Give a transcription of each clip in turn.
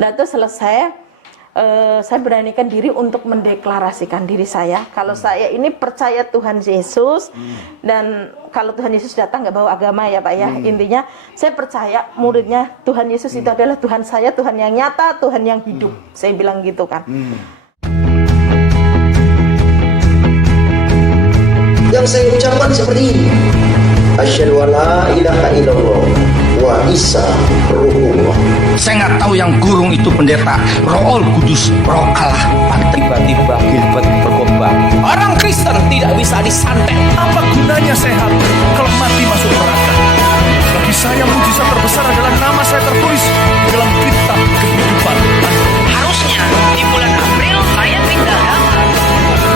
Nah itu selesai, saya beranikan diri untuk mendeklarasikan diri saya kalau saya ini percaya Tuhan Yesus, dan kalau Tuhan Yesus datang nggak bawa agama ya Pak ya. Intinya saya percaya muridnya Tuhan Yesus itu adalah Tuhan saya, Tuhan yang nyata, Tuhan yang hidup. Saya bilang gitu kan. Yang saya ucapkan seperti ini: asyhadu alla ilaha illallah wa Isa ruhullah. Saya nggak tahu yang gurung itu pendeta, Roh Kudus, Roh Allah. Tiba-tiba Gilbert berkhotbah, orang Kristen tidak bisa disantet. Apa gunanya sehat kalau mati masuk neraka? Bagi saya mujizat terbesar adalah nama saya tertulis dalam kitab kehidupan. Harusnya di bulan April saya pindah agama,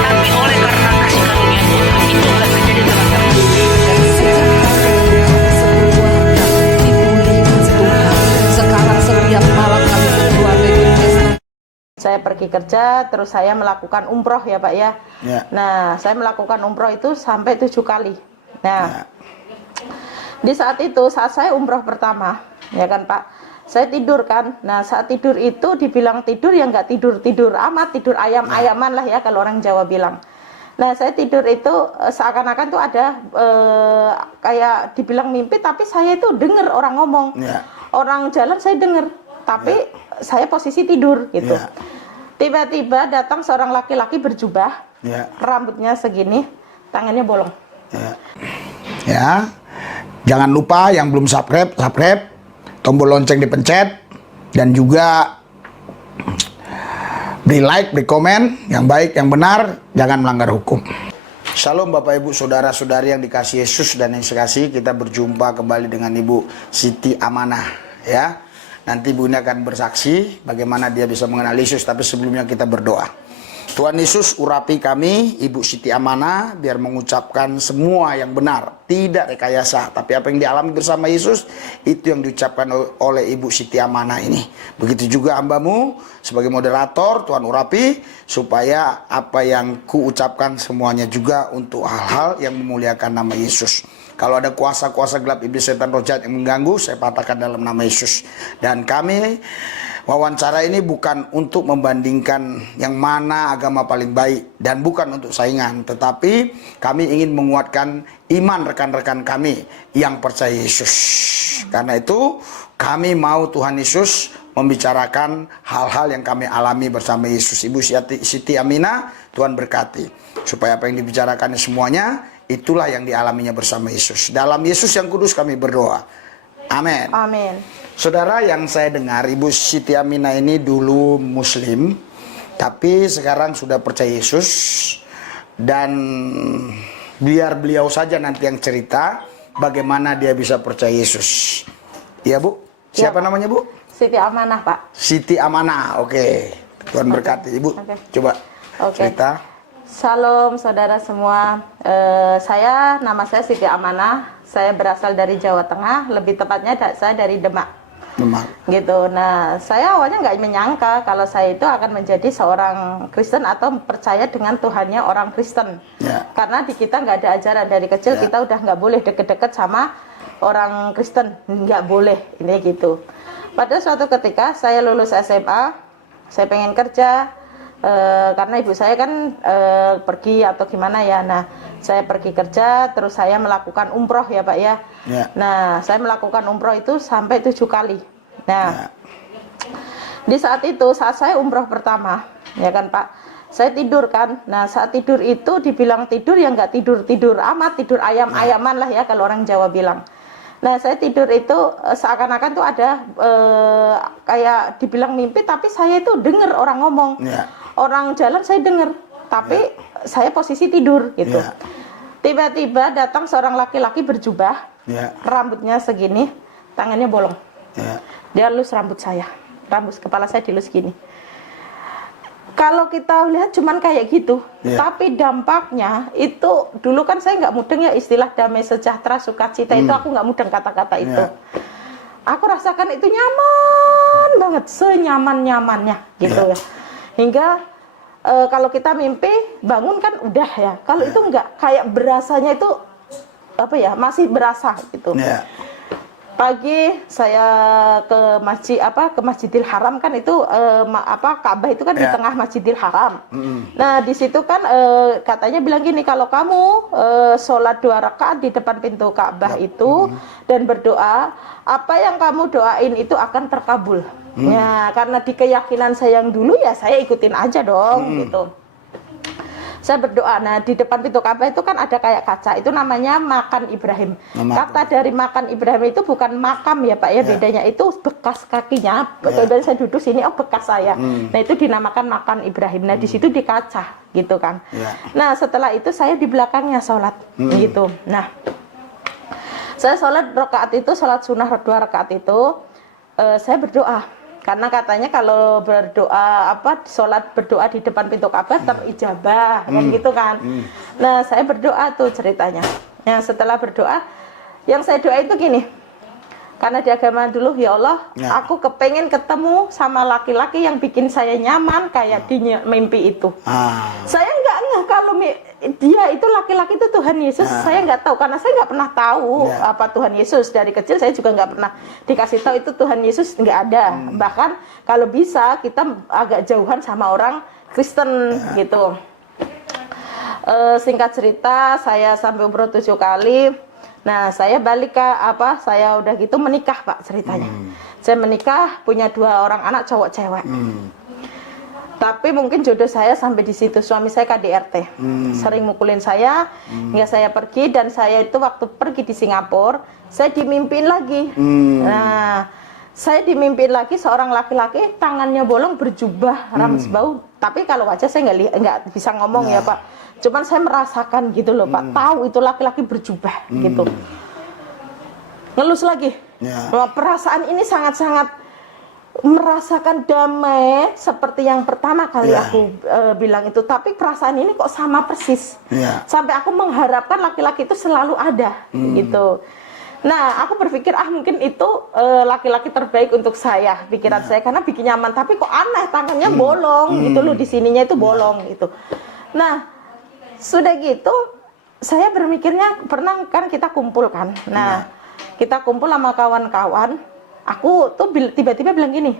tapi oleh karena kasih karunia Tuhan itu nggak terjadi dalam hidup. Sekarang setiap malam kami berdua Saya pergi kerja, terus saya melakukan umroh ya Pak ya. Nah, saya melakukan umroh itu sampai 7 kali. Nah, di saat itu, saat saya umroh pertama, ya kan Pak, saya tidur kan. Nah, saat tidur itu dibilang tidur ya nggak tidur amat, tidur ayam-ayaman lah ya kalau orang Jawa bilang. Nah, saya tidur itu seakan-akan tuh ada kayak dibilang mimpi, tapi saya itu dengar orang ngomong. Orang jalan saya dengar, tapi saya posisi tidur gitu. Tiba-tiba datang seorang laki-laki berjubah, rambutnya segini, tangannya bolong. Jangan lupa yang belum subscribe, tombol lonceng dipencet, dan juga beri like, beri komen, yang baik, yang benar, jangan melanggar hukum. Shalom Bapak Ibu Saudara-saudari yang dikasihi Yesus dan yang sekasih, kita berjumpa kembali dengan Ibu Siti Amanah ya. Nanti Ibu ini akan bersaksi bagaimana dia bisa mengenal Yesus, tapi sebelumnya kita berdoa. Tuhan Yesus, urapi kami, Ibu Siti Amanah, biar mengucapkan semua yang benar, tidak rekayasa, tapi apa yang dialami bersama Yesus, itu yang diucapkan oleh Ibu Siti Amanah ini. Begitu juga hamba-Mu, sebagai moderator, Tuhan urapi, supaya apa yang kuucapkan semuanya juga untuk hal-hal yang memuliakan nama Yesus. Kalau ada kuasa-kuasa gelap iblis setan roh jahat yang mengganggu, saya patahkan dalam nama Yesus. Dan kami wawancara ini bukan untuk membandingkan yang mana agama paling baik, dan bukan untuk saingan, tetapi kami ingin menguatkan iman rekan-rekan kami yang percaya Yesus. Karena itu kami mau Tuhan Yesus membicarakan hal-hal yang kami alami bersama Yesus. Ibu Siti Aminah, Tuhan berkati, supaya apa yang dibicarakannya semuanya itulah yang dialaminya bersama Yesus. Dalam Yesus yang kudus kami berdoa. Amin. Amin. Saudara, yang saya dengar Ibu Siti Aminah ini dulu Muslim, tapi sekarang sudah percaya Yesus. Dan biar beliau saja nanti yang cerita bagaimana dia bisa percaya Yesus. Iya Bu? Siapa namanya Bu? Siti Amanah Pak. Siti Amanah, oke. Tuhan berkati Ibu. Coba cerita. Shalom saudara semua. Nama saya Siti Amanah. Saya berasal dari Jawa Tengah, lebih tepatnya saya dari Demak. Gitu. Nah, saya awalnya nggak menyangka kalau saya itu akan menjadi seorang Kristen atau percaya dengan Tuhannya orang Kristen. Karena di kita nggak ada ajaran dari kecil, kita udah nggak boleh deket-deket sama orang Kristen, nggak boleh, ini gitu. Pada suatu ketika saya lulus SMA, saya pengen kerja. Karena ibu saya kan pergi atau gimana ya. Nah, saya pergi kerja, terus saya melakukan umroh ya Pak ya. Nah, saya melakukan umroh itu sampai 7 kali. Nah, di saat itu, saat saya umroh pertama, ya kan Pak, saya tidur kan. Nah, saat tidur itu dibilang tidur ya nggak tidur amat, tidur ayam-ayaman lah ya kalau orang Jawa bilang. Nah, saya tidur itu seakan-akan tuh ada kayak dibilang mimpi, tapi saya itu dengar orang ngomong. Orang jalan saya dengar, tapi saya posisi tidur gitu. Tiba-tiba datang seorang laki-laki berjubah, rambutnya segini, tangannya bolong. Dia elus rambut saya, rambut kepala saya dilus gini. Kalau kita lihat cuman kayak gitu, tapi dampaknya itu dulu kan saya nggak mudeng ya istilah damai sejahtera sukacita itu, aku nggak mudeng kata-kata itu. Aku rasakan itu nyaman banget, senyaman-nyamannya gitu ya. Hingga kalau kita mimpi bangun kan udah ya, kalau itu nggak, kayak berasanya itu apa ya, masih berasa gitu. Pagi saya ke Masjidil Haram kan itu Ka'bah itu kan di tengah Masjidil Haram. Nah di situ kan katanya bilang gini, kalau kamu sholat 2 rakaat di depan pintu Ka'bah itu dan berdoa, apa yang kamu doain itu akan terkabul. Ya karena di keyakinan saya yang dulu ya saya ikutin aja dong gitu. Saya berdoa. Nah, di depan pintu Ka'bah itu kan ada kayak kaca. Itu namanya Makan Ibrahim. Kata dari Makan Ibrahim itu bukan makam ya, Pak ya. Bedanya itu bekas kakinya. Kemudian saya duduk sini, oh bekas saya. Nah, itu dinamakan Makan Ibrahim. Nah, di situ di kaca gitu kan. Nah, setelah itu saya di belakangnya sholat gitu. Nah, saya sholat rakaat itu, sholat sunnah 2 rakaat itu, saya berdoa. Karena katanya kalau sholat berdoa di depan pintu Ka'bah terijabah, kan gitu kan. Nah, saya berdoa tuh ceritanya. Nah, setelah berdoa, yang saya doa itu gini. Karena di agama dulu, ya Allah, aku kepengen ketemu sama laki-laki yang bikin saya nyaman kayak di mimpi itu. Saya nggak ngeh kalau dia itu laki-laki itu Tuhan Yesus. Saya nggak tahu karena saya nggak pernah tahu apa Tuhan Yesus. Dari kecil saya juga nggak pernah dikasih tahu itu Tuhan Yesus, nggak ada. Bahkan kalau bisa kita agak jauhan sama orang Kristen gitu. Singkat cerita, saya sampai umroh 7 kali. Nah, saya balik ke saya udah gitu menikah, Pak, ceritanya. Saya menikah, punya 2 orang anak cowok cewek. Tapi mungkin jodoh saya sampai di situ. Suami saya KDRT. Sering mukulin saya, hingga saya pergi, dan saya itu waktu pergi di Singapura, saya dimimpin lagi. Nah, saya dimimpin lagi seorang laki-laki, tangannya bolong, berjubah, rambut bau. Tapi kalau wajah saya nggak bisa ngomong ya, Pak. Cuman saya merasakan gitu loh, Pak. Tahu itu laki-laki berjubah gitu. Ngelus lagi. Perasaan ini sangat-sangat merasakan damai seperti yang pertama kali aku bilang itu. Tapi perasaan ini kok sama persis. Sampai aku mengharapkan laki-laki itu selalu ada gitu. Nah, aku berpikir mungkin itu laki-laki terbaik untuk saya, pikiran saya, karena bikin nyaman. Tapi kok aneh, tangannya bolong gitu loh, di sininya itu bolong gitu. Nah, sudah gitu, saya berpikirnya pernah kan kita kumpul kan. Nah, kita kumpul sama kawan-kawan. Aku tuh tiba-tiba bilang gini,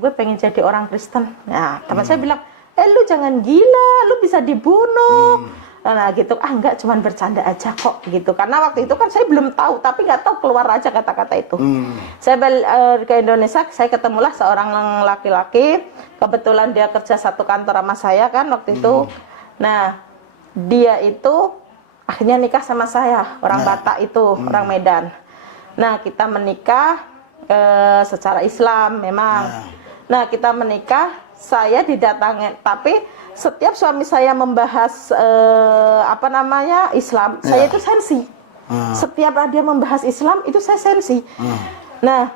gue pengen jadi orang Kristen. Nah, teman saya bilang, lu jangan gila, lu bisa dibunuh. Nah gitu, enggak, cuman bercanda aja kok gitu. Karena waktu itu kan saya belum tahu, tapi nggak tahu, keluar aja kata-kata itu. Saya ke Indonesia, saya ketemulah seorang laki-laki. Kebetulan dia kerja satu kantor sama saya kan waktu itu. Nah, dia itu akhirnya nikah sama saya, orang Batak itu, orang Medan. Nah, kita menikah secara Islam memang. Nah, kita menikah, saya didatangi, tapi setiap suami saya membahas Islam, saya itu sensi. Setiap dia membahas Islam itu saya sensi. Nah,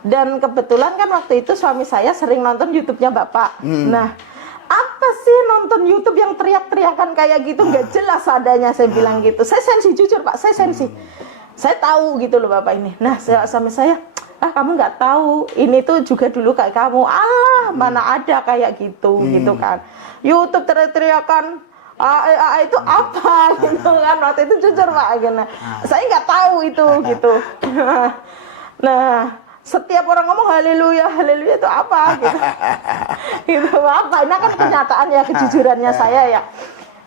dan kebetulan kan waktu itu suami saya sering nonton YouTube-nya Bapak. Nah, apa sih nonton YouTube yang teriak-teriakan kayak gitu, nggak jelas adanya, saya bilang gitu. Saya sensi, jujur Pak, saya sensi. Saya tahu gitu loh Bapak ini. Nah, sama saya, kamu nggak tahu, ini tuh juga dulu kayak kamu. Alah, mana ada kayak gitu, gitu kan. YouTube teriak-teriakan, itu apa gitu kan, waktu itu jujur Pak. Saya nggak tahu itu gitu. Nah, setiap orang ngomong haleluya, haleluya itu apa gitu. Gitu apa? Ini kan kenyataan ya, kejujurannya saya ya.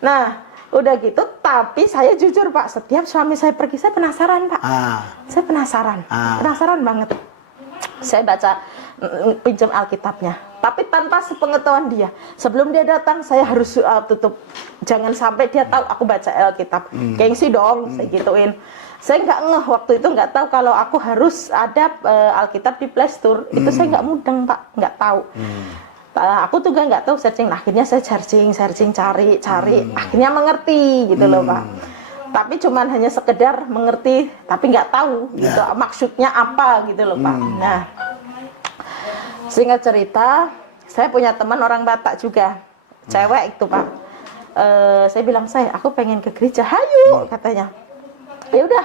Nah, udah gitu, tapi saya jujur Pak, setiap suami saya pergi, saya penasaran Pak. Saya penasaran. Penasaran banget. Saya baca, pinjam Alkitabnya, tapi tanpa sepengetahuan dia. Sebelum dia datang, saya harus tutup. Jangan sampai dia tahu aku baca Alkitab. Gengsi dong, saya gituin. Saya nggak ngeh waktu itu, nggak tahu kalau aku harus ada Alkitab di Play Store. Itu saya nggak mudeng Pak, nggak tahu. Aku tuh nggak tahu searching. Nah, akhirnya saya searching, cari. Akhirnya mengerti gitu loh Pak. Tapi cuman hanya sekedar mengerti, tapi nggak tahu gitu maksudnya apa gitu loh Pak. Nah, singkat cerita, saya punya teman orang Batak juga, cewek itu Pak. Saya bilang, aku pengen ke gereja, hayu katanya. Ya udah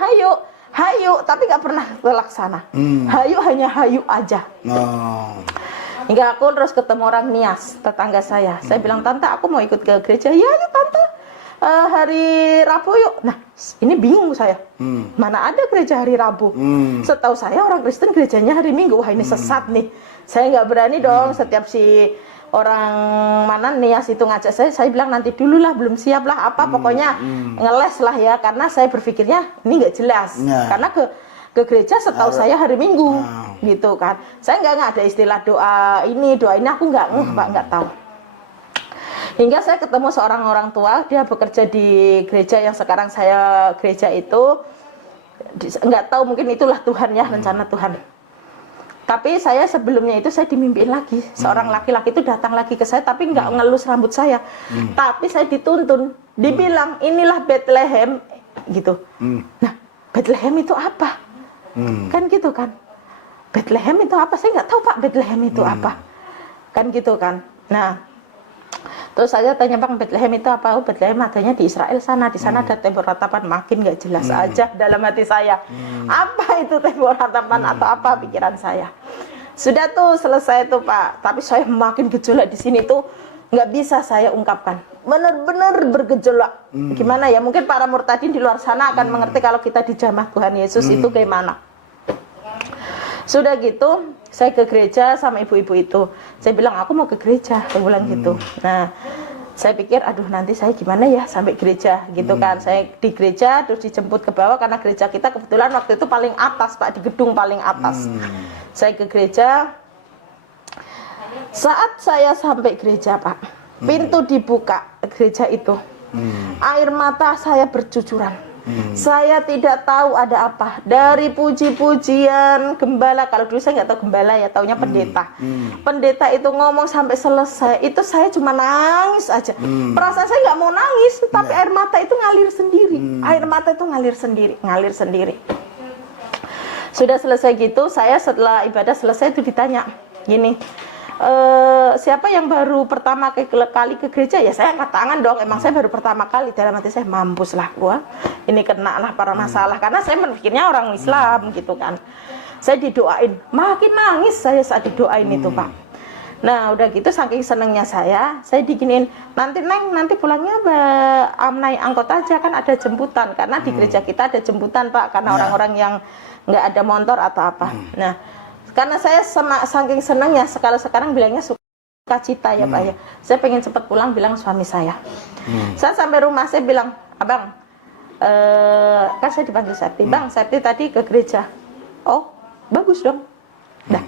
hayu, tapi nggak pernah terlaksana. Hayu hanya hayu aja. Hingga aku terus ketemu orang Nias, tetangga saya. Saya bilang, tante aku mau ikut ke gereja. Ya yuk tante, hari Rabu yuk. Nah Ini bingung saya. Mana ada gereja hari Rabu? Setahu saya orang Kristen gerejanya hari Minggu. Wah, ini sesat nih. Saya nggak berani dong setiap si orang mana Nias itu ngajak saya bilang nanti dulu lah, belum siap lah apa, pokoknya ngeles lah ya, karena saya berpikirnya ini nggak jelas. Karena ke gereja setahu saya hari Minggu gitu kan. Saya nggak ada istilah doa ini aku nggak tahu. Hingga saya ketemu seorang orang tua, dia bekerja di gereja yang sekarang saya gereja itu, nggak tahu mungkin itulah Tuhan ya, rencana Tuhan. Tapi saya sebelumnya itu saya dimimpiin lagi, seorang laki-laki itu datang lagi ke saya, tapi nggak ngelus rambut saya, tapi saya dituntun, dibilang inilah Bethlehem gitu. Nah, Bethlehem itu apa? Kan gitu kan? Bethlehem itu apa? Saya nggak tahu Pak, Bethlehem itu apa? Kan gitu kan? Nah, terus saya tanya, Bang, Bethlehem itu apa? Oh, Bethlehem adanya di Israel sana. Di sana ada tembok ratapan. Makin nggak jelas aja dalam hati saya. Apa itu tembok ratapan atau apa pikiran saya? Sudah tuh selesai tuh Pak. Tapi saya makin gejolak di sini tuh nggak bisa saya ungkapkan. Benar-benar bergejolak. Gimana ya? Mungkin para murtadin di luar sana akan mengerti kalau kita dijamah Tuhan Yesus itu gimana. Sudah gitu, saya ke gereja sama ibu-ibu itu. Saya bilang, aku mau ke gereja. Saya bilang gitu. Nah, saya pikir, aduh nanti saya gimana ya sampai gereja gitu kan. Saya di gereja, terus dijemput ke bawah. Karena gereja kita kebetulan waktu itu paling atas Pak, di gedung paling atas. Saya ke gereja. Saat saya sampai gereja Pak, pintu dibuka gereja itu. Air mata saya bercucuran. Saya tidak tahu ada apa. Dari puji-pujian gembala, kalau dulu saya nggak tahu gembala ya, taunya pendeta. Pendeta itu ngomong sampai selesai, itu saya cuma nangis aja. Perasaan saya nggak mau nangis, tapi air mata itu ngalir sendiri. Air mata itu ngalir sendiri. Sudah selesai gitu, saya setelah ibadah selesai itu ditanya, gini, siapa yang baru pertama kali ke gereja? Ya saya angkat tangan dong, emang saya baru pertama kali. Dalam hati saya, mampus lah gua, ini kena lah para masalah, karena saya berpikirnya orang Islam gitu kan. Saya didoain, makin nangis saya saat didoain itu Pak. Nah udah gitu saking senengnya saya diginiin, nanti Neng, nanti pulangnya naik angkot aja, kan ada jemputan, karena di gereja kita ada jemputan Pak, karena orang-orang yang nggak ada motor atau apa. Nah, karena saya saking senangnya, sekarang bilangnya sukacita ya Pak ya. Saya pengen cepat pulang, bilang suami saya. Saya sampai rumah, saya bilang, Abang, kan saya dipanggil Septi. Bang, Septi tadi ke gereja. Oh, bagus dong. Dah.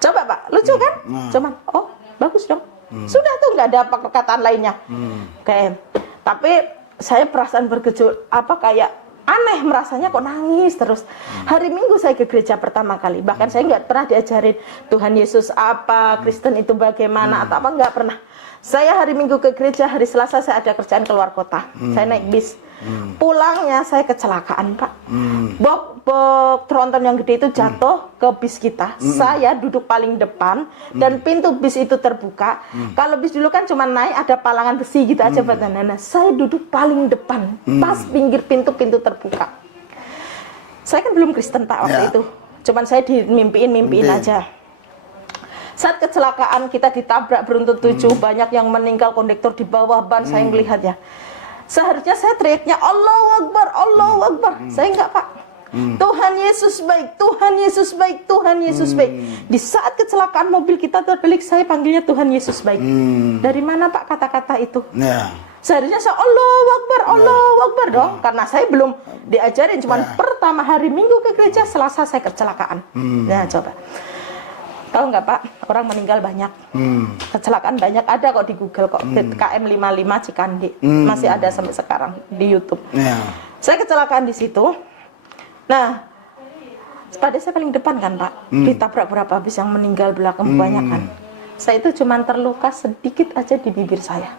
Coba Pak, lucu kan? Cuman, oh, bagus dong. Sudah tuh, nggak ada perkataan lainnya. Kayak, tapi saya perasaan bergejolak, kayak aneh, merasanya kok nangis terus. Hari Minggu saya ke gereja pertama kali, bahkan saya nggak pernah diajarin Tuhan Yesus apa, Kristen itu bagaimana atau apa, nggak pernah. Saya hari Minggu ke gereja, hari Selasa saya ada kerjaan keluar kota, saya naik bis. Pulangnya saya kecelakaan Pak. Box tronton yang gede itu jatuh ke bis kita. Saya duduk paling depan dan pintu bis itu terbuka. Kalau bis dulu kan cuma naik ada palangan besi gitu aja badannya. Saya duduk paling depan, pas pinggir pintu terbuka. Saya kan belum Kristen Pak waktu itu. Cuman saya dimimpiin aja. Saat kecelakaan kita ditabrak beruntun 7, banyak yang meninggal, kondektor di bawah ban, saya melihat ya. Seharusnya saya teriaknya Allahu Akbar, Allahu Akbar. Saya enggak Pak. Tuhan Yesus baik, Tuhan Yesus baik, Tuhan Yesus baik. Di saat kecelakaan mobil kita terbelik, saya panggilnya Tuhan Yesus baik. Dari mana Pak kata-kata itu? Seharusnya saya Allahu Akbar, Allahu Akbar dong. Karena saya belum diajarin, cuman pertama hari Minggu ke gereja, Selasa saya kecelakaan. Nah coba. Tahu nggak Pak, orang meninggal banyak, kecelakaan banyak, ada kok di Google kok, KM 55 Cikandi, masih ada sampai sekarang di YouTube. Saya kecelakaan di situ. Nah, pada saya paling depan kan Pak, ditabrak berapa bis yang meninggal belakang kebanyakan. Saya itu cuma terluka sedikit aja di bibir saya.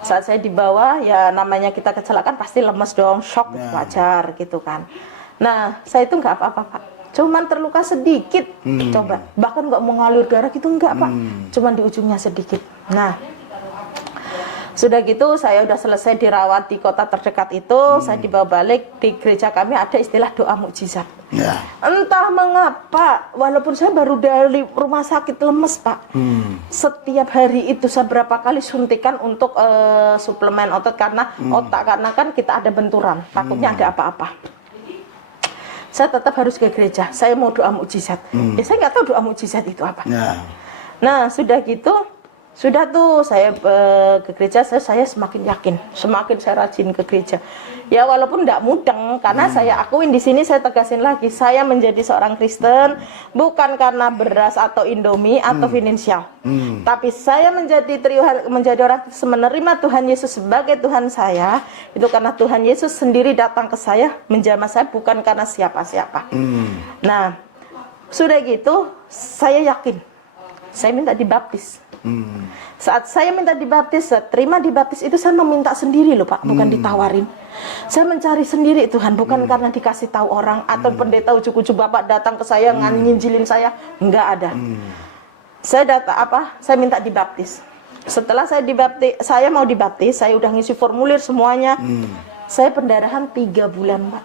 Saat saya dibawa, ya namanya kita kecelakaan pasti lemes dong, shock wajar gitu kan. Nah, saya itu nggak apa-apa Pak. Cuman terluka sedikit, coba. Bahkan nggak mau ngalir darah gitu, enggak Pak. Cuman di ujungnya sedikit. Nah, Sudah gitu saya udah selesai dirawat di kota terdekat itu, saya dibawa balik. Di gereja kami ada istilah doa mukjizat. Ya. Entah mengapa, walaupun saya baru dari rumah sakit lemes Pak, setiap hari itu saya berapa kali suntikan untuk suplemen otot karena otak, karena kan kita ada benturan, takutnya ada apa-apa. Saya tetap harus ke gereja, saya mau doa mukjizat. Ya saya nggak tahu doa mukjizat itu apa. Ya. Nah sudah gitu, sudah tuh saya ke gereja, saya semakin yakin, semakin saya rajin ke gereja. Ya walaupun tidak mudeng, karena saya akuin di sini, saya tegasin lagi, saya menjadi seorang Kristen bukan karena beras atau Indomie atau finansial, tapi saya menjadi orang menerima Tuhan Yesus sebagai Tuhan saya itu karena Tuhan Yesus sendiri datang ke saya, menjamah saya, bukan karena siapa-siapa. Nah sudah gitu, saya yakin, saya minta dibaptis. Saat saya minta dibaptis, saya terima dibaptis itu, saya meminta sendiri loh Pak, bukan ditawarin. Saya mencari sendiri Tuhan, bukan karena dikasih tahu orang atau pendeta ujuk-ujuk Bapak datang ke saya nginjilin saya, enggak ada. Saya saya minta dibaptis. Setelah saya dibaptis, saya mau dibaptis, saya udah ngisi formulir semuanya. Saya pendarahan 3 bulan Pak.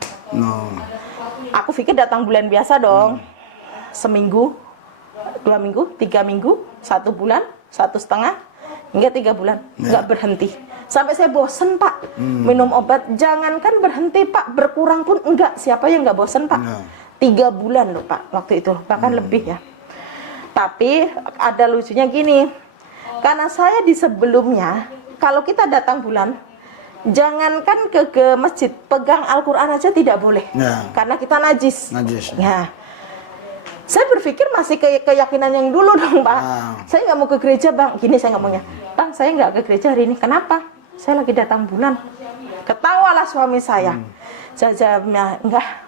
Aku pikir datang bulan biasa dong, seminggu, 2 minggu, 3 minggu, 1 bulan, 1,5 hingga 3 bulan, nggak berhenti. Sampai saya bosen Pak, minum obat. Jangankan berhenti Pak, berkurang pun enggak. Siapa yang nggak bosen Pak? 3 bulan loh Pak, waktu itu, bahkan lebih ya. Tapi ada lucunya gini, karena saya di sebelumnya, kalau kita datang bulan, jangankan ke masjid, pegang Al-Quran aja tidak boleh, karena kita najis. Nah, saya berpikir masih keyakinan yang dulu dong Pak. Saya nggak mau ke gereja Bang. Gini saya ngomongnya, Bang saya nggak ke gereja hari ini. Kenapa? Saya lagi datang bulan. Ketawalah suami saya. Saya jawabnya,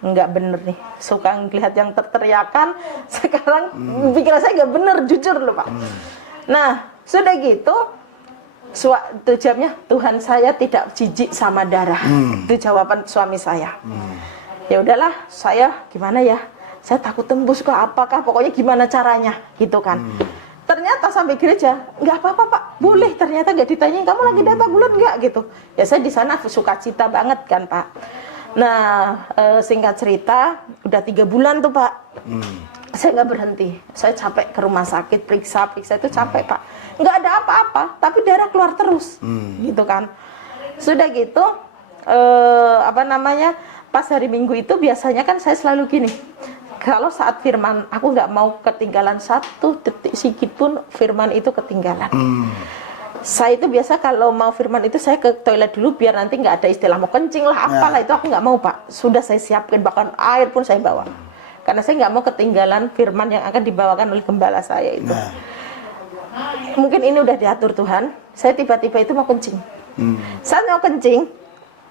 enggak bener nih. Suka ngelihat yang teriakan. Sekarang pikiran saya nggak bener, jujur loh Pak. Nah sudah gitu, itu jawabnya, Tuhan saya tidak jijik sama darah. Itu jawaban suami saya. Ya udahlah, saya gimana ya? Saya takut tembus ke apakah, pokoknya gimana caranya gitu kan. Ternyata sampai gereja nggak apa-apa Pak, boleh. Ternyata nggak ditanyain kamu lagi datang bulan nggak gitu. Ya saya di sana sukacita banget kan Pak. Nah singkat cerita udah 3 bulan tuh Pak. Saya nggak berhenti, saya capek ke rumah sakit, periksa itu capek Pak. Nggak ada apa-apa, tapi darah keluar terus gitu kan. Sudah gitu pas hari Minggu itu biasanya kan saya selalu gini, kalau saat firman, aku nggak mau ketinggalan 1 detik sedikit pun firman itu ketinggalan. Saya itu biasa kalau mau firman itu saya ke toilet dulu biar nanti nggak ada istilah mau kencing lah apalah, itu aku nggak mau Pak. Sudah saya siapkan, bahkan air pun saya bawa. Karena saya nggak mau ketinggalan firman yang akan dibawakan oleh gembala saya itu. Mungkin ini udah diatur Tuhan, saya tiba-tiba itu mau kencing. Saat mau kencing,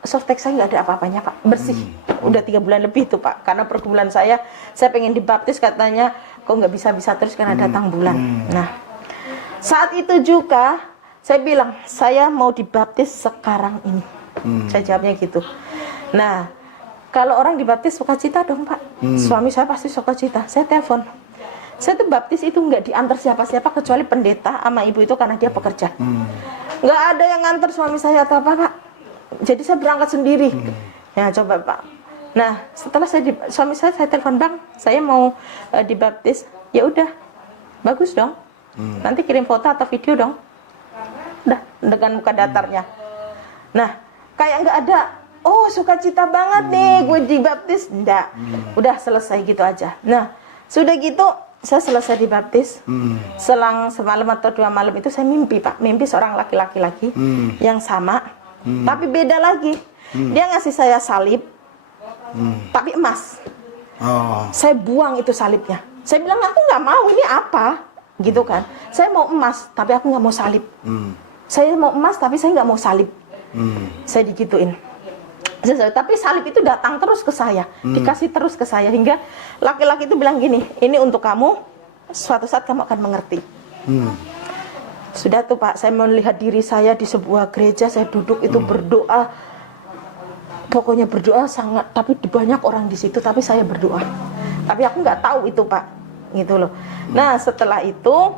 softtek saya nggak ada apa-apanya Pak, bersih. Udah 3 bulan lebih tuh Pak, karena pergumulan saya pengen dibaptis, katanya kok nggak bisa terus karena datang bulan. Nah saat itu juga saya bilang saya mau dibaptis sekarang ini. Saya jawabnya gitu. Nah kalau orang dibaptis sukacita dong Pak. Suami saya pasti sukacita. Saya telepon, saya tuh baptis itu nggak diantar siapa-siapa kecuali pendeta sama ibu itu karena dia pekerja. Nggak ada yang nganter suami saya atau apa Pak. Jadi saya berangkat sendiri. Ya coba Pak. Nah setelah suami saya telepon, Bang saya mau dibaptis. Ya udah, bagus dong. Nanti kirim foto atau video dong. Udah dengan muka datarnya. Nah kayak nggak ada, oh sukacita banget nih gue dibaptis. Enggak, udah selesai gitu aja. Nah sudah gitu saya selesai dibaptis. Selang semalam atau 2 malam itu saya mimpi Pak. Mimpi seorang laki-laki lagi yang sama, tapi beda lagi. Dia ngasih saya salib, tapi emas. Saya buang itu salibnya. Saya bilang aku nggak mau, ini apa? Gitu kan. Saya mau emas, tapi aku nggak mau salib. Saya mau emas, tapi saya nggak mau salib. Saya digituin. Tapi salib itu datang terus ke saya, dikasih terus ke saya, hingga laki-laki itu bilang gini, ini untuk kamu, suatu saat kamu akan mengerti. Sudah tuh Pak, saya melihat diri saya di sebuah gereja, saya duduk itu berdoa, pokoknya berdoa sangat, tapi banyak orang di situ, tapi saya berdoa, tapi aku nggak tahu itu Pak, gitu loh. Nah setelah itu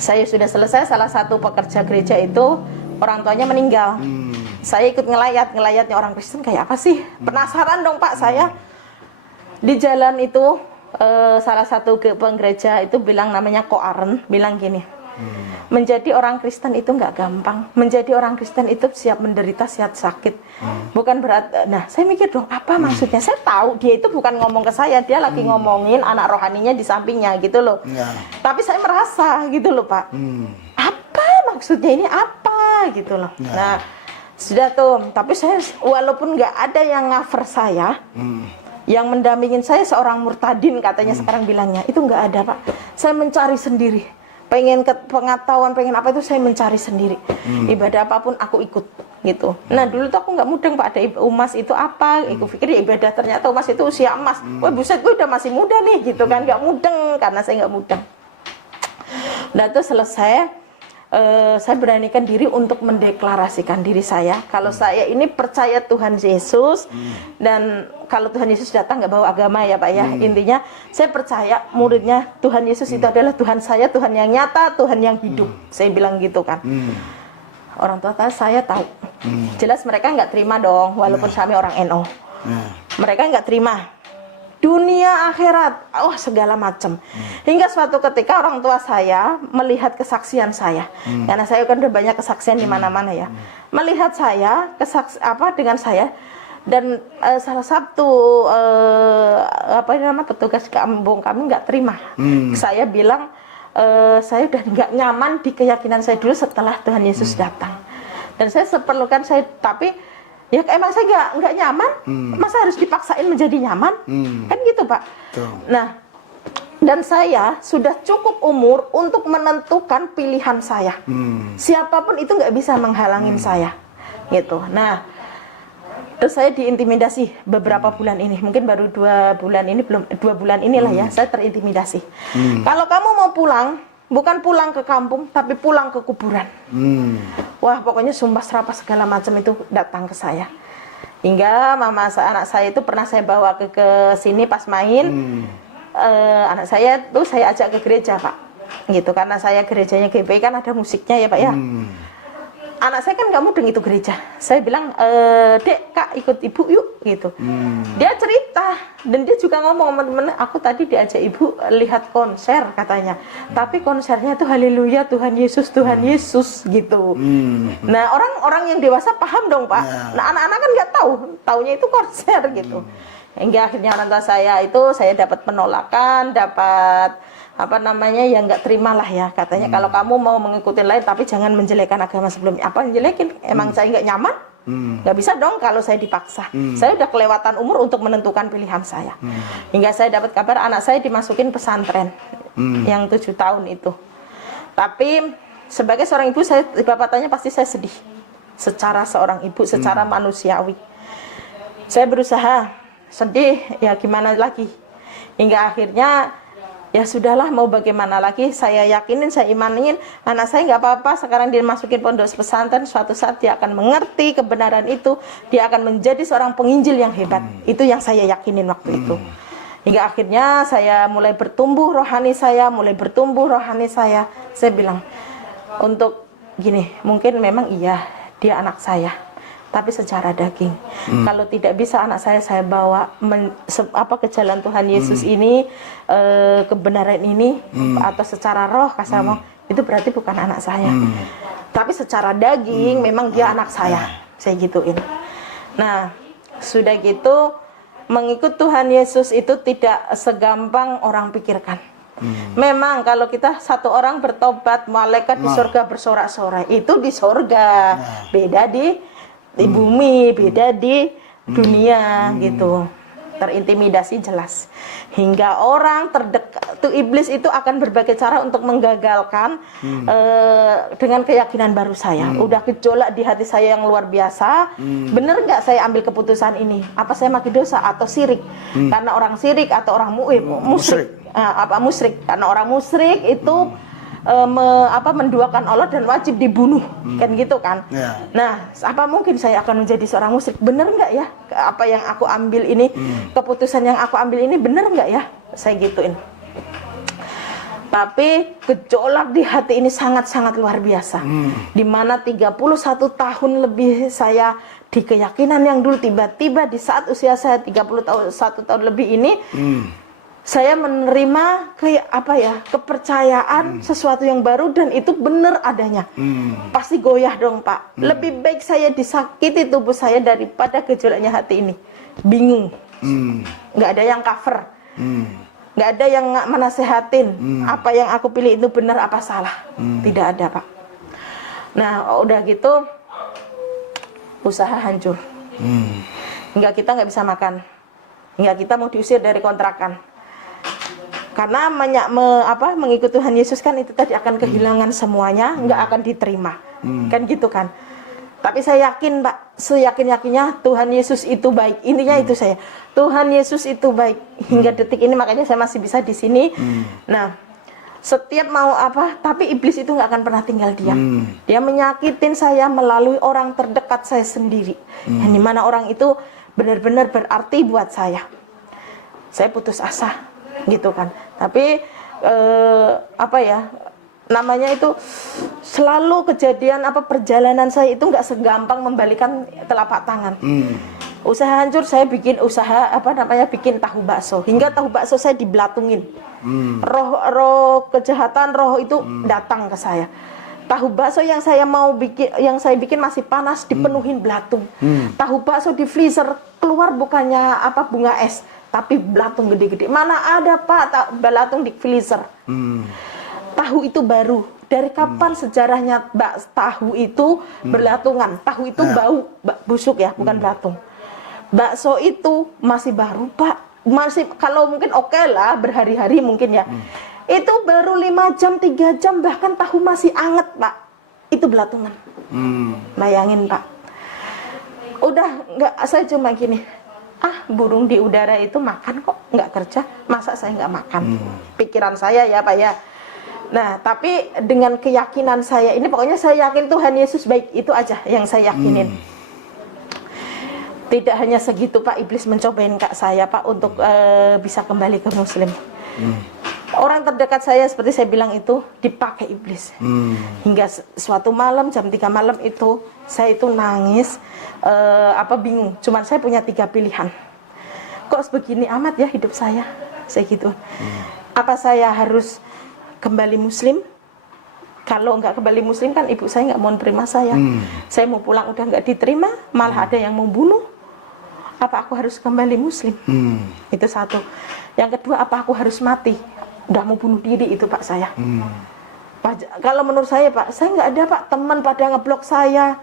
saya sudah selesai, salah satu pekerja gereja itu orang tuanya meninggal. Saya ikut ngelayatnya orang Kristen kayak apa sih? Penasaran dong Pak saya. Di jalan itu salah satu penggereja itu bilang, namanya Ko Aren, bilang gini, menjadi orang Kristen itu nggak gampang. Menjadi orang Kristen itu siap menderita, siap sakit. Bukan berat. Nah, saya mikir dong, apa maksudnya? Saya tahu dia itu bukan ngomong ke saya, dia lagi ngomongin anak rohaninya di sampingnya gitu loh. Tapi saya merasa gitu loh Pak. Apa maksudnya ini apa gitu loh. Nah, sudah tuh. Tapi saya walaupun nggak ada yang cover saya, yang mendampingin saya seorang murtadin katanya sekarang bilangnya, itu nggak ada Pak. Saya mencari sendiri. Pengen pengetahuan, pengen apa itu saya mencari sendiri. Ibadah apapun aku ikut gitu. Nah dulu tuh aku nggak mudeng Pak, ada umas itu apa? Aku pikir ya ibadah, ternyata umas itu usia emas. Wah buset, gue udah masih muda nih gitu kan, nggak mudeng karena saya nggak mudeng. Nah itu selesai. Saya beranikan diri untuk mendeklarasikan diri saya kalau saya ini percaya Tuhan Yesus, dan kalau Tuhan Yesus datang nggak bawa agama ya Pak ya, intinya saya percaya muridnya Tuhan Yesus itu adalah Tuhan saya, Tuhan yang nyata, Tuhan yang hidup. Saya bilang gitu kan. Orang tua saya tahu, jelas mereka nggak terima dong, walaupun kami orang NO, mereka nggak terima. Dunia akhirat, segala macam. Hingga suatu ketika orang tua saya melihat kesaksian saya, karena saya kan udah banyak kesaksian di mana-mana ya, melihat saya dengan saya, dan salah satu petugas kampung kami nggak terima. Saya bilang saya udah nggak nyaman di keyakinan saya dulu setelah Tuhan Yesus datang, dan saya seperlukan tapi ya emang saya nggak nyaman, masa harus dipaksain menjadi nyaman, kan gitu Pak. Nah, dan saya sudah cukup umur untuk menentukan pilihan saya. Siapapun itu nggak bisa menghalangin saya, gitu. Nah, terus saya diintimidasi beberapa bulan ini, mungkin baru 2 bulan inilah ya, saya terintimidasi. Kalau kamu mau pulang, bukan pulang ke kampung, tapi pulang ke kuburan. Wah, pokoknya sumpah serapah segala macam itu datang ke saya. Hingga anak saya itu pernah saya bawa ke sini pas main. Anak saya tuh saya ajak ke gereja Pak. Gitu, karena saya gerejanya GBI kan ada musiknya ya Pak ya. Anak saya kan nggak mudeng itu gereja. Saya bilang, Dek, Kak ikut ibu yuk gitu. Dia cerita, dan dia juga ngomong, teman-teman, aku tadi diajak ibu lihat konser katanya. Tapi konsernya itu haleluya, Tuhan Yesus gitu. Nah orang-orang yang dewasa paham dong Pak. Nah anak-anak kan nggak tahu, taunya itu konser gitu. Hingga akhirnya orang tua saya dapat penolakan, dapat yang nggak terima lah ya, katanya kalau kamu mau mengikuti lain tapi jangan menjelekkan agama sebelumnya. Apa menjelekin? Emang saya nggak nyaman? Nggak bisa dong kalau saya dipaksa. Saya udah kelewatan umur untuk menentukan pilihan saya. Hingga saya dapat kabar anak saya dimasukin pesantren yang 7 tahun itu. Tapi sebagai seorang ibu, bapak tanya pasti saya sedih. Secara seorang ibu, secara manusiawi, saya berusaha sedih, ya gimana lagi. Hingga akhirnya ya sudahlah, mau bagaimana lagi, saya yakinin, saya imanin anak saya nggak apa-apa. Sekarang dia masukin pondok pesantren, suatu saat dia akan mengerti kebenaran itu, dia akan menjadi seorang penginjil yang hebat. Itu yang saya yakinin waktu itu. Hingga akhirnya saya mulai bertumbuh rohani saya. Saya bilang, untuk gini, mungkin memang iya dia anak saya, tapi secara daging. Kalau tidak bisa anak saya bawa ke jalan Tuhan Yesus ini, kebenaran ini, atau secara roh kasar itu berarti bukan anak saya. Tapi secara daging memang dia anak saya gituin. Nah, sudah gitu, mengikut Tuhan Yesus itu tidak segampang orang pikirkan. Memang kalau kita satu orang bertobat, malaikat di surga bersorak-sorai, itu di surga. Beda di bumi, beda di dunia gitu. Terintimidasi jelas. Hingga orang terdekat tuh, iblis itu akan berbagai cara untuk menggagalkan dengan keyakinan baru saya. Udah gejolak di hati saya yang luar biasa. Bener nggak saya ambil keputusan ini? Apa saya makin dosa atau sirik? Karena orang sirik atau orang musyrik. Musyrik? Karena orang musyrik itu menduakan Allah dan wajib dibunuh, kan gitu kan. Nah, apa mungkin saya akan menjadi seorang musyrik? Bener nggak ya apa yang aku ambil ini, keputusan yang aku ambil ini bener nggak ya, saya gituin. Tapi gejolak di hati ini sangat-sangat luar biasa. Dimana 31 tahun lebih saya di keyakinan yang dulu, tiba-tiba di saat usia saya 31 tahun lebih ini, saya menerima kepercayaan sesuatu yang baru dan itu benar adanya. Pasti goyah dong Pak. Lebih baik saya disakiti tubuh saya daripada gejolaknya hati ini. Bingung. Nggak ada yang cover. Nggak ada yang menasehatin. Apa yang aku pilih itu benar apa salah. Tidak ada Pak. Nah udah gitu usaha hancur. Kita nggak bisa makan. Kita mau diusir dari kontrakan. Karena mengikut Tuhan Yesus kan itu tadi akan kehilangan semuanya, nggak akan diterima, kan gitu kan. Tapi saya yakin Pak, seyakin-yakinnya Tuhan Yesus itu baik. Intinya itu saya, Tuhan Yesus itu baik hingga detik ini, makanya saya masih bisa di sini. Nah, setiap mau tapi iblis itu nggak akan pernah tinggal diam. Dia menyakitin saya melalui orang terdekat saya sendiri, yang dimana orang itu benar-benar berarti buat saya. Saya putus asa. Gitu kan, tapi namanya itu selalu kejadian perjalanan saya itu nggak segampang membalikan telapak tangan. Usaha hancur, saya bikin usaha bikin tahu bakso, hingga tahu bakso saya diblatungin. Roh kejahatan, roh itu datang ke saya. Tahu bakso yang saya bikin masih panas, dipenuhin belatung. Tahu bakso di freezer keluar bukannya bunga es, tapi belatung gede-gede. Mana ada Pak belatung di freezer. Tahu itu baru. Dari kapan sejarahnya tahu itu berlatungan? Tahu itu bau busuk ya, bukan belatung. Bakso itu masih baru Pak. Masih kalau mungkin oke lah berhari-hari mungkin ya. Itu baru 5 jam, 3 jam, bahkan tahu masih anget Pak. Itu belatungan. Bayangin Pak. Udah saya cuma gini. Burung di udara itu makan kok, nggak kerja, masa saya nggak makan? Pikiran saya ya Pak ya. Nah tapi dengan keyakinan saya ini, pokoknya saya yakin Tuhan Yesus baik, itu aja yang saya yakinin. Tidak hanya segitu Pak, iblis mencobain Kak saya Pak untuk bisa kembali ke Muslim. Orang terdekat saya seperti saya bilang itu dipakai iblis. Hingga suatu malam jam 3 malam itu saya itu nangis, bingung. Cuman saya punya 3 pilihan. Kok begini amat ya hidup saya gitu. Apa saya harus kembali Muslim? Kalau nggak kembali Muslim kan ibu saya nggak mau terima saya. Saya mau pulang udah nggak diterima, malah ada yang mau bunuh. Apa aku harus kembali Muslim? Itu satu. Yang kedua, apa aku harus mati? Udah mau bunuh diri itu Pak saya. Kalau menurut saya Pak, saya nggak ada Pak, teman pada ngeblok saya.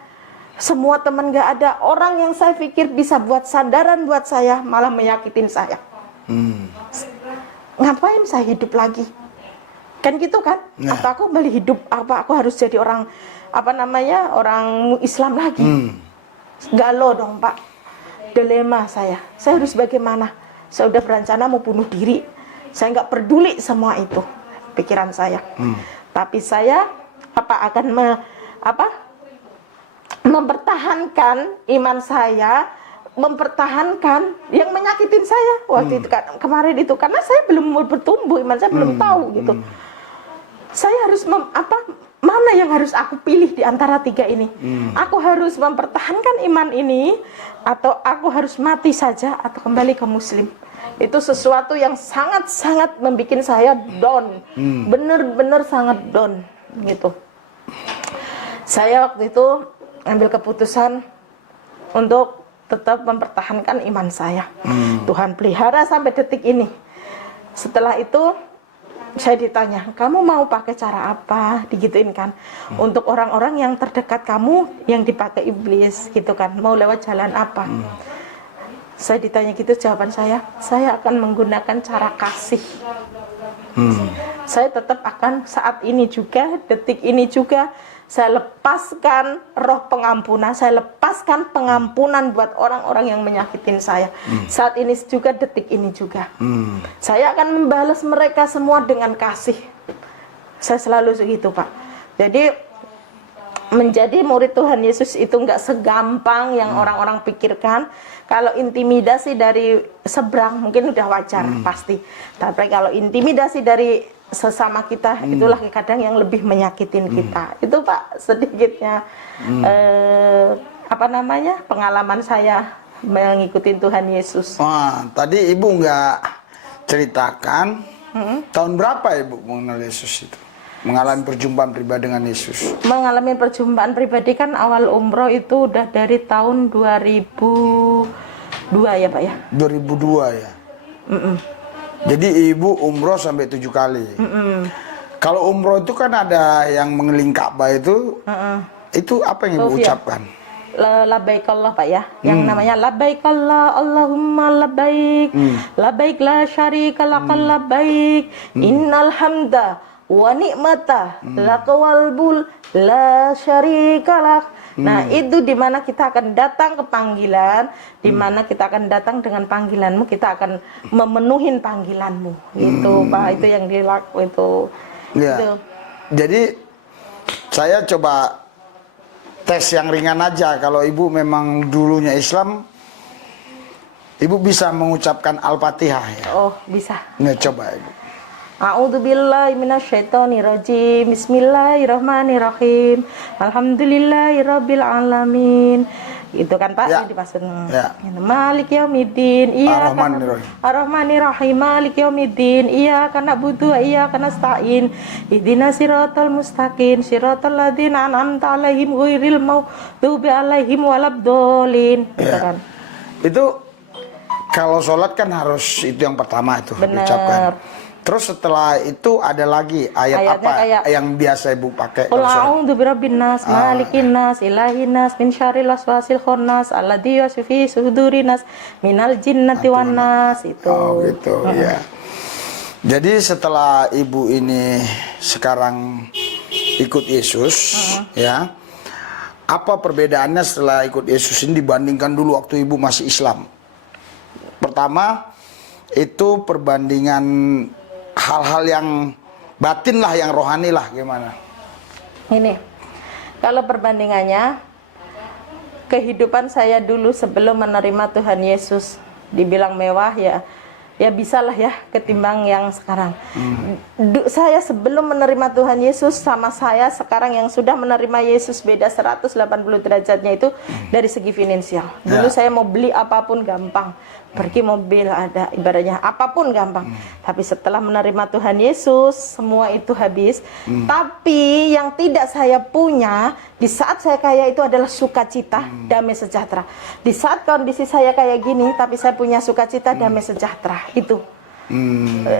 Semua teman nggak ada. Orang yang saya pikir bisa buat sandaran buat saya malah meyakitin saya. Ngapain saya hidup lagi? Kan gitu kan? Apa aku balik hidup? Apa aku harus jadi orang orang Islam lagi? Galau dong Pak. Dilema saya harus bagaimana? Saya udah berencana mau bunuh diri. Saya nggak peduli semua itu pikiran saya. Tapi saya akan mempertahankan iman saya, mempertahankan yang menyakitin saya waktu itu kan, kemarin itu, karena saya belum bertumbuh, iman saya belum tahu gitu. Saya harus mana yang harus aku pilih di antara 3 ini? Aku harus mempertahankan iman ini, atau aku harus mati saja, atau kembali ke Muslim. Itu sesuatu yang sangat-sangat membuat saya down, bener-bener sangat down gitu. Saya waktu itu ambil keputusan untuk tetap mempertahankan iman saya. Tuhan pelihara sampai detik ini. Setelah itu saya ditanya, kamu mau pakai cara apa? Digituin kan. Untuk orang-orang yang terdekat kamu yang dipakai iblis gitu kan, mau lewat jalan apa? Saya ditanya gitu, jawaban saya akan menggunakan cara kasih. Saya tetap akan saat ini juga, detik ini juga, saya lepaskan roh pengampunan, saya lepaskan pengampunan buat orang-orang yang menyakitin saya. Saat ini juga, detik ini juga. Saya akan membalas mereka semua dengan kasih. Saya selalu segitu Pak. Jadi menjadi murid Tuhan Yesus itu nggak segampang yang orang-orang pikirkan. Kalau intimidasi dari seberang mungkin udah wajar pasti. Tapi kalau intimidasi dari sesama kita itulah kadang yang lebih menyakitin kita. Itu Pak sedikitnya pengalaman saya mengikuti Tuhan Yesus. Wah, tadi Ibu nggak ceritakan tahun berapa Ibu mengenal Yesus itu? Mengalami perjumpaan pribadi dengan Yesus. Mengalami perjumpaan pribadi kan awal umroh itu udah dari tahun 2002 ya Pak ya? 2002 ya? Jadi Ibu umroh sampai 7 kali. Kalau umroh itu kan ada yang mengelilingi Ka'bah itu apa yang Ibu ucapkan? Labbaik Allah Pak ya, yang namanya labbaik Allah, Allahumma labbaik, labbaik la syarika lakal labbaik, innal hamda wa ni'mata lakal bul la syarika lak. Nah, itu dimana kita akan datang ke panggilan, dimana kita akan datang dengan panggilanmu, kita akan memenuhi panggilanmu. Gitu, Pak. Itu yang dilakukan itu. Ya. Gitu. Jadi saya coba tes yang ringan aja. Kalau Ibu memang dulunya Islam, Ibu bisa mengucapkan Al-Fatihah ya? Oh, bisa. Nah, coba Ibu. A'udzubillahi minasyaitonirrajim. Bismillahirrahmanirrahim. Alhamdulillahirabbil alamin. Itu kan Pak Ya. dimaksud. Ya. Malik yaumiddin. Ar-Rahmanir-Rahim. Ar-Rahmanir-Rahim. Malik yaumiddin. Iyyaka na'budu wa iyyaka nasta'in. Ihdinas siratal mustaqim. Siratal ladzina an'amta 'alaihim ghairil maghdubi 'alaihim waladdallin. Gitu Ya. kan. Itu kalau sholat kan harus itu yang pertama itu Benar. diucapkan. Terus setelah itu ada lagi ayat Ayatnya apa kayak, yang biasa Ibu pakai? Qul kalau sholat? a'udzu birabbin nas, malikin nas, ilahin nas, min syarril waswasil khannas, alladzi yuwaswisu fi sudurin nas, minal jinnati wan nas. Itu. Oh gitu ya. Jadi setelah Ibu ini sekarang ikut Yesus, ya, apa perbedaannya setelah ikut Yesus ini dibandingkan dulu waktu Ibu masih Islam? Pertama, itu perbandingan hal-hal yang batin lah, yang rohani lah, gimana? Ini, kalau perbandingannya, kehidupan saya dulu sebelum menerima Tuhan Yesus, dibilang mewah ya, ya bisalah ya ketimbang yang sekarang. Saya sebelum menerima Tuhan Yesus sama saya sekarang yang sudah menerima Yesus beda 180 derajatnya itu dari segi finansial. Dulu saya mau beli apapun gampang, pergi mobil ada, ibaratnya apapun gampang. Tapi setelah menerima Tuhan Yesus semua itu habis. Tapi yang tidak saya punya di saat saya kaya itu adalah sukacita, damai sejahtera. Di saat kondisi saya kayak gini tapi saya punya sukacita, damai sejahtera. Itu.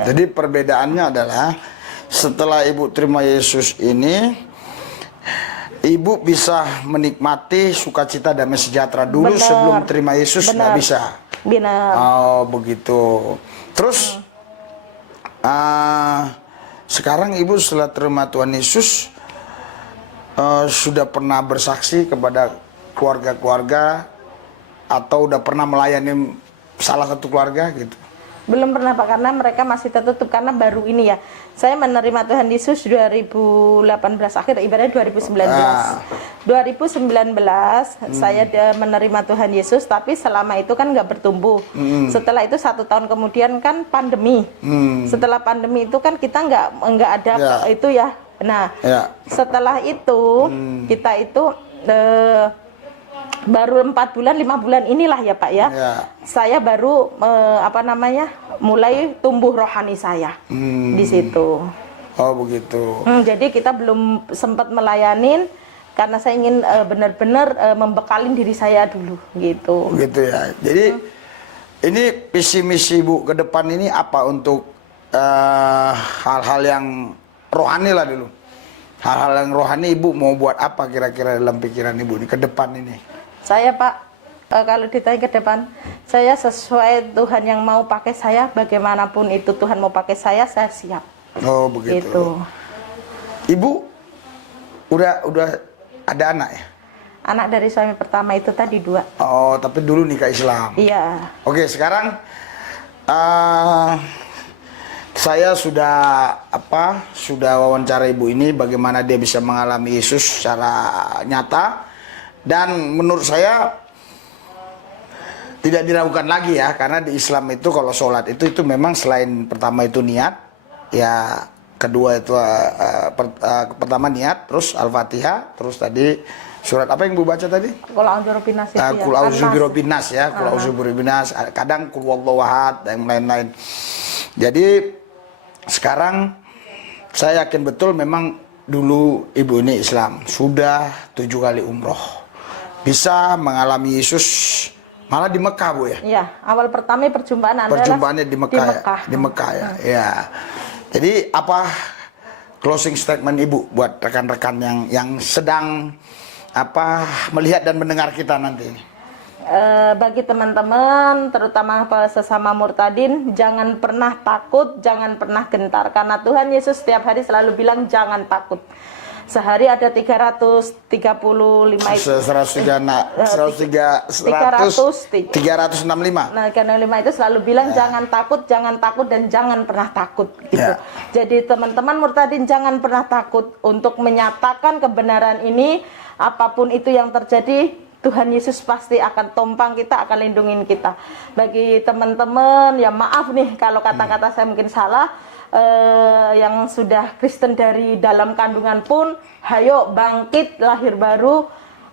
Jadi perbedaannya adalah setelah Ibu terima Yesus ini, Ibu bisa menikmati sukacita damai sejahtera. Dulu Benar. sebelum terima Yesus nggak Benar. bisa. Benar. Oh begitu. Terus sekarang Ibu setelah terima Tuhan Yesus sudah pernah bersaksi kepada keluarga-keluarga atau udah pernah melayani salah satu keluarga gitu? Belum pernah Pak, karena mereka masih tertutup karena baru ini ya. Saya menerima Tuhan Yesus 2018 akhir, ibaratnya 2019. 2019 saya menerima Tuhan Yesus, tapi selama itu kan nggak bertumbuh. Setelah itu 1 tahun kemudian kan pandemi. Setelah pandemi itu kan kita nggak ada itu ya. Nah, setelah itu kita itu baru 4 bulan 5 bulan inilah ya Pak ya, saya baru mulai tumbuh rohani saya di situ. Oh begitu. Jadi kita belum sempat melayanin karena saya ingin benar-benar membekalin diri saya dulu gitu. Gitu ya. Jadi ini visi misi Ibu ke depan ini apa untuk hal-hal yang rohani lah dulu. Hal-hal yang rohani Ibu mau buat apa kira-kira dalam pikiran Ibu ini ke depan ini? Saya Pak, kalau ditanya ke depan, saya sesuai Tuhan yang mau pakai saya, bagaimanapun itu Tuhan mau pakai saya siap. Oh begitu. Gitu. Ibu udah ada anak ya? Anak dari suami pertama itu tadi 2. Oh tapi dulu nikah Islam. Iya. Oke sekarang saya sudah wawancara Ibu ini bagaimana dia bisa mengalami Yesus secara nyata. Dan menurut saya tidak diragukan lagi ya, karena di Islam itu kalau sholat itu memang selain pertama itu niat, ya kedua itu pertama niat, terus Al-Fatihah, terus tadi surat apa yang Bu baca tadi? Qul a'udzu birabbinas itu ya. Qul a'udzu birabbinas ya, Qul a'udzu birabbinas, kadang Qul huwallahu ahad dan lain-lain. Jadi sekarang saya yakin betul memang dulu ibu ini Islam, sudah 7 kali umroh, bisa mengalami Yesus malah di Mekah, Bu ya. Iya, awal pertama perjumpaannya di Mekah, di Mekah ya. Ya. Jadi apa closing statement Ibu buat rekan-rekan yang sedang melihat dan mendengar kita nanti ini? Bagi teman-teman, terutama sesama murtadin, jangan pernah takut, jangan pernah gentar, karena Tuhan Yesus setiap hari selalu bilang jangan takut. Sehari ada 335 itu. 365. Nah, 365 itu selalu bilang jangan takut dan jangan pernah takut gitu. Jadi teman-teman murtadin jangan pernah takut untuk menyatakan kebenaran ini, apapun itu yang terjadi, Tuhan Yesus pasti akan tompang kita, akan lindungin kita. Bagi teman-teman, ya maaf nih kalau kata-kata saya mungkin salah, yang sudah Kristen dari dalam kandungan pun, hayo bangkit, lahir baru,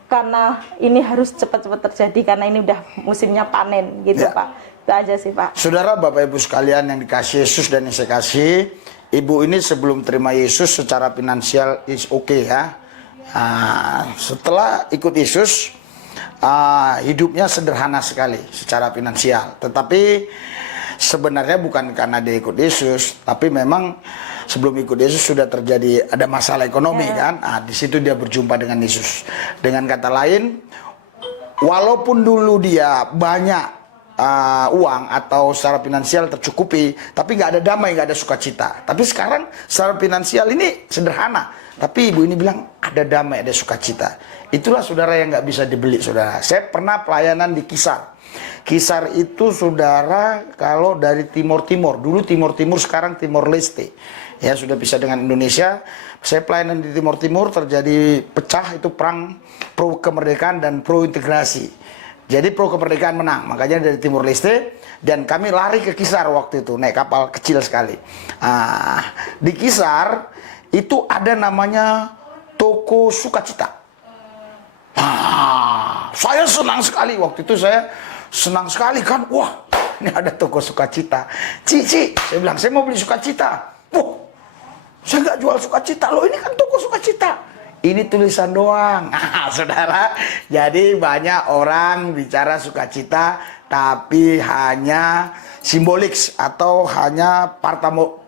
karena ini harus cepat-cepat terjadi, karena ini udah musimnya panen gitu Pak. Itu aja sih Pak. Saudara, Bapak Ibu sekalian yang dikasih Yesus dan yang saya kasih, ibu ini sebelum terima Yesus secara finansial is okay ya. Setelah ikut Yesus, hidupnya sederhana sekali secara finansial. Tetapi sebenarnya bukan karena dia ikut Yesus, tapi memang sebelum ikut Yesus sudah terjadi ada masalah ekonomi kan. Di situ dia berjumpa dengan Yesus. Dengan kata lain, walaupun dulu dia banyak uang atau secara finansial tercukupi, tapi nggak ada damai, nggak ada sukacita. Tapi sekarang secara finansial ini sederhana, tapi ibu ini bilang ada damai, ada sukacita. Itulah saudara yang nggak bisa dibeli, saudara. Saya pernah pelayanan di Kisar. Kisar itu saudara kalau dari Timur-Timur, dulu Timur-Timur, sekarang Timor-Leste. Ya sudah pisah dengan Indonesia. Saya pelayanan di Timur-Timur, terjadi pecah, itu perang pro kemerdekaan dan pro integrasi. Jadi pro kemerdekaan menang, makanya dari Timur Leste, dan kami lari ke Kisar waktu itu, naik kapal kecil sekali. Di Kisar itu ada namanya toko sukacita. Saya senang sekali waktu itu, saya senang sekali kan, wah ini ada toko sukacita. Cici, saya bilang saya mau beli sukacita. Wah, saya nggak jual sukacita loh, ini kan toko sukacita. Ini tulisan doang. Saudara, jadi banyak orang bicara sukacita tapi hanya simbolik atau hanya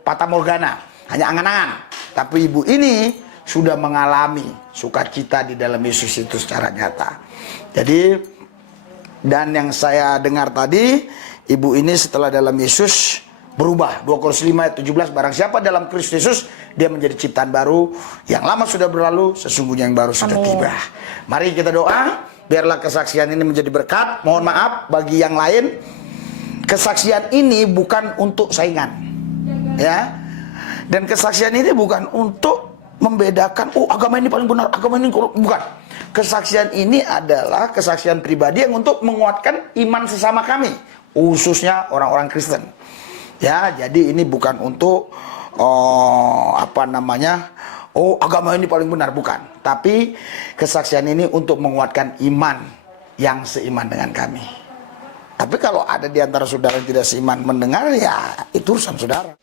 fata morgana, hanya angan-angan. Tapi ibu ini sudah mengalami sukacita di dalam Yesus itu secara nyata. Jadi, dan yang saya dengar tadi, ibu ini setelah dalam Yesus berubah. 2 Korintus 5 ayat 17, barang siapa dalam Kristus Yesus, dia menjadi ciptaan baru, yang lama sudah berlalu, sesungguhnya yang baru sudah tiba. Mari kita doa, biarlah kesaksian ini menjadi berkat. Mohon maaf bagi yang lain, kesaksian ini bukan untuk saingan, ya. Dan kesaksian ini bukan untuk membedakan, oh agama ini paling benar, agama ini bukan. Kesaksian ini adalah kesaksian pribadi yang untuk menguatkan iman sesama kami, khususnya orang-orang Kristen. Ya, jadi ini bukan untuk agama ini paling benar, bukan. Tapi kesaksian ini untuk menguatkan iman yang seiman dengan kami. Tapi kalau ada di antara saudara yang tidak seiman mendengar, ya itu urusan saudara.